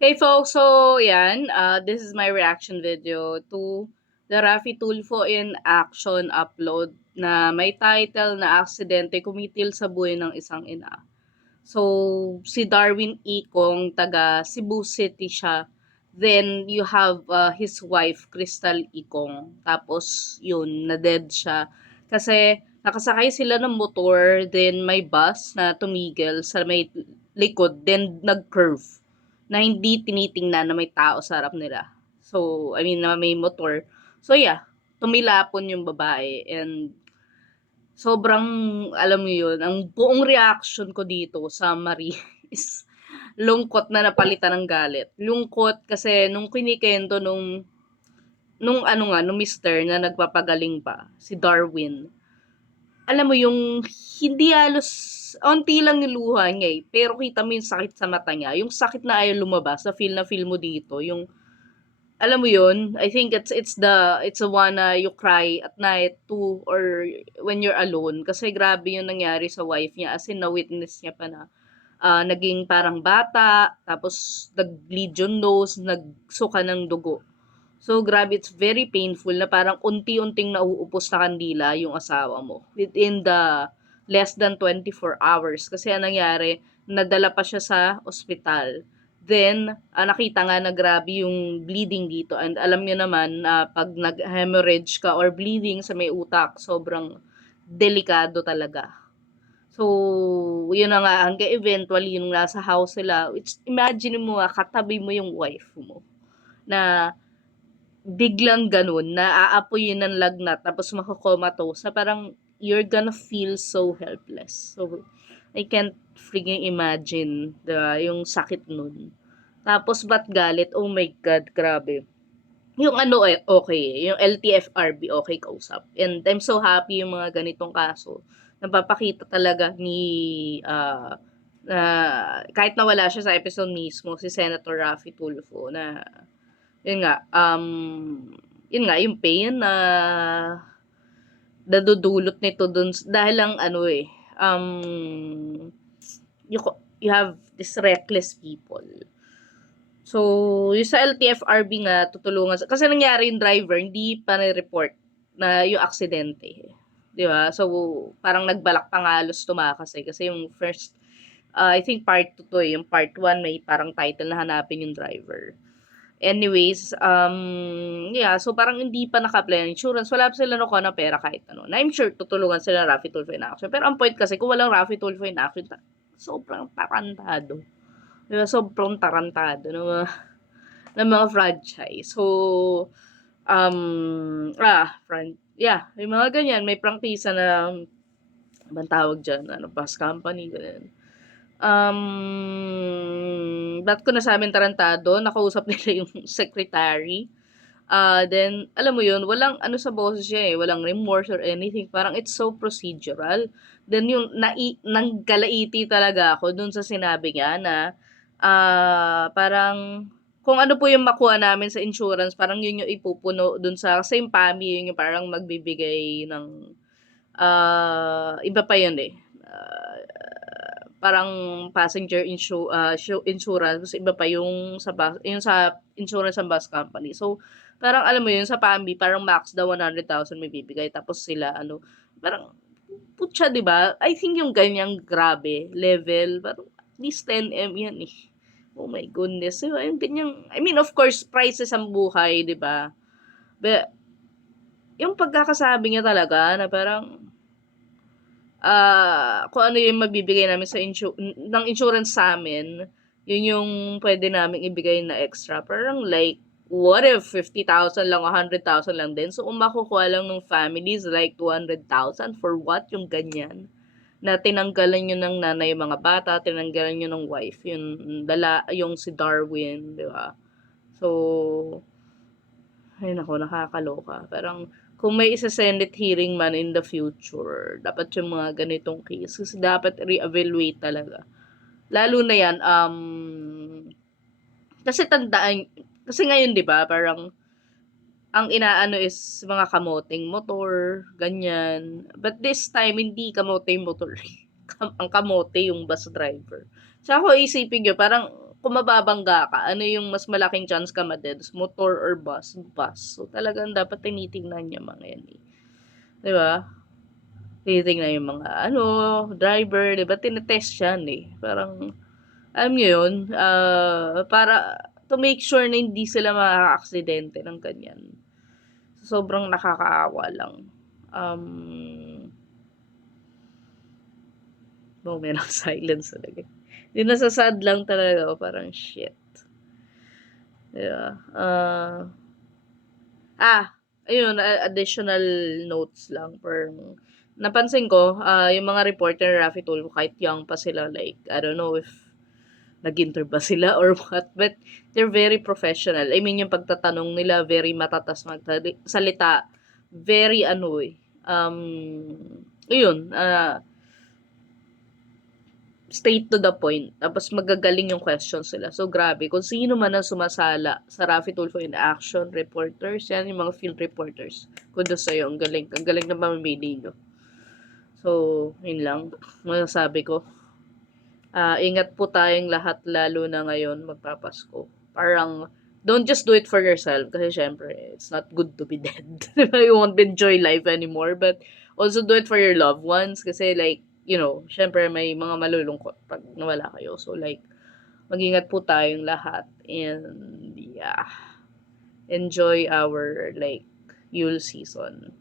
Hey folks, so yan, this is my reaction video to the Raffy Tulfo in Action upload na may title na Aksidente Kumitil sa Buhay ng Isang Ina. So, si Darwin Ikong, taga Cebu City siya. Then, you have his wife, Crystal Ikong. Tapos, yun, na-dead siya. Kasi, nakasakay sila ng motor, then may bus na tumigil sa may likod, then nag-curve na hindi tinitingnan na may tao sa harap nila. So, I mean, na may motor. So, yeah, tumilapon yung babae and sobrang, alam mo yun, ang buong reaction ko dito sa Marie is lungkot na napalitan ng galit. Lungkot kasi nung kinikento nung ano nga, nung mister na nagpapagaling pa, si Darwin. Alam mo yung hindi halos onti lang yung luha niya eh, pero kita mo yung sakit sa mata niya. Yung sakit na ayaw lumabas, na feel mo dito, yung alam mo yun, I think it's the one na you cry at night too or when you're alone kasi grabe yung nangyari sa wife niya as in na-witness niya pa na naging parang bata tapos nag-bleed yung nose, nagsuka ng dugo. So grabe, it's very painful na parang unti-unting nauupos na kandila yung asawa mo within the less than 24 hours kasi ang nangyari, nadala pa siya sa ospital. Then, nakita nga na grabe yung bleeding dito. And alam niyo naman na pag nag-hemorrhage ka or bleeding sa may utak, sobrang delikado talaga. So, yun na nga, hanggang eventually, yung nasa house sila, which imagine mo katabi mo yung wife mo, na biglang ganun, na aapoyin ng lagnat, tapos makokomatose, na parang you're gonna feel so helpless. So, I can't freaking imagine yung sakit nun. Tapos ba't galit? Oh my God, grabe. Yung ano okay, yung LTFRB okay kausap. And I'm so happy yung mga ganitong kaso. Napapakita talaga ni na kahit nawala siya sa episode mismo, si Senator Raffy Tulfo na yun nga, yun nga, yung pain na nadudulot nito dun dahil lang ano you, you have this reckless people. So, yung sa LTFRB nga, tutulungan. Kasi nangyari yung driver, hindi pa na-report na yung aksidente. Di ba? So, parang nagbalak pa nga halos tumakas eh. Kasi yung first, I think part 2 to eh. Yung part 1 may parang title na hanapin yung driver. Anyways, yeah, so parang hindi pa naka-apply ng insurance. Wala pa sila nakuha ng pera kahit ano. Na I'm sure tutulungan sila ng Raffy Tulfo in Action. Pero ang point kasi, kung walang Raffy Tulfo in Action, sobrang tarantado. Diba? Sobrang tarantado ng mga franchise. So, yeah, yung mga ganyan, may prangkisa na, bang tawag dyan, ano, bus company, ganyan. Ba't ko nasabing tarantado, nakausap nila yung secretary. Then, alam mo yun, walang ano sa boses siya eh, walang remorse or anything. Parang it's so procedural. Then yung nanggalaiti talaga ako dun sa sinabi niya na parang kung ano po yung makuha namin sa insurance, parang yun yung ipupuno dun sa same PAMI, yun yung parang magbibigay ng iba pa yun eh. Parang passenger insurance, iba pa yung sa bus, yung sa insurance ng bus company. So, parang alam mo yun, sa PAMBI, parang max daw 100,000 may bibigay. Tapos sila, ano, parang, putya, di ba? I think yung ganyang grabe level, parang at least 10M yan eh. Oh my goodness. Diba? Yung ganyang, I mean, of course, prices ang buhay, di ba? But, yung pagkakasabi niya talaga na parang, kung ano yung mabibigay namin sa ng insurance sa amin, yun yung pwede namin ibigay na extra. Parang like, what if 50,000 lang, 100,000 lang din? So, kung makukuha lang ng families like 200,000, for what yung ganyan? Na tinanggalan nyo ng nanay yung mga bata, tinanggalan nyo ng wife, yung si Darwin, di ba? So, ay nako, nakakaloka. Parang, kung may isa-senate hearing man in the future, dapat yung mga ganitong case, kasi dapat re-evaluate talaga. Lalo na yan, kasi tandaan, kasi ngayon, di ba, parang, ang inaano is mga kamoteng motor, ganyan. But this time, hindi kamoteng motor. Ang kamote yung bus driver. Tsaka ako isipin nyo, parang, kung mababangga ka, ano yung mas malaking chance ka ma-deads, motor or bus? Bus. So, talagang dapat tinitingnan yung mga yan, eh. 'Di ba? Tinitingnan yung mga driver, 'di ba? Tinetest yan, eh. Parang, alam niyo yun, para to make sure na hindi sila makakaaksidente ng ganyan. Sobrang nakakaawa lang. Moment of silence talaga. Nasasad lang talaga ako, parang shit. Yeah. Ayun, additional notes lang napansin ko, yung mga reporter Raffy Tulfo, kahit young pa sila, like, I don't know if nag-intern ba sila or what, but they're very professional. I mean, yung pagtatanong nila, very matatas magsalita, very ayun, straight to the point. Tapos magagaling yung questions nila. So, grabe. Kung sino man ang sumasala sa Raffy Tulfo in Action reporters, yan yung mga field reporters. Kudos sa'yo. Ang galing. Ang galing na mamimili nyo. So, yun lang. Masasabi ko. Ingat po tayong lahat, lalo na ngayon magpapasko. Parang, don't just do it for yourself. Kasi syempre, it's not good to be dead. You won't enjoy life anymore. But, also do it for your loved ones. Kasi like, syempre may mga malulungkot pag nawala kayo. So like, mag-ingat po tayong lahat. And yeah, enjoy our like Yule season.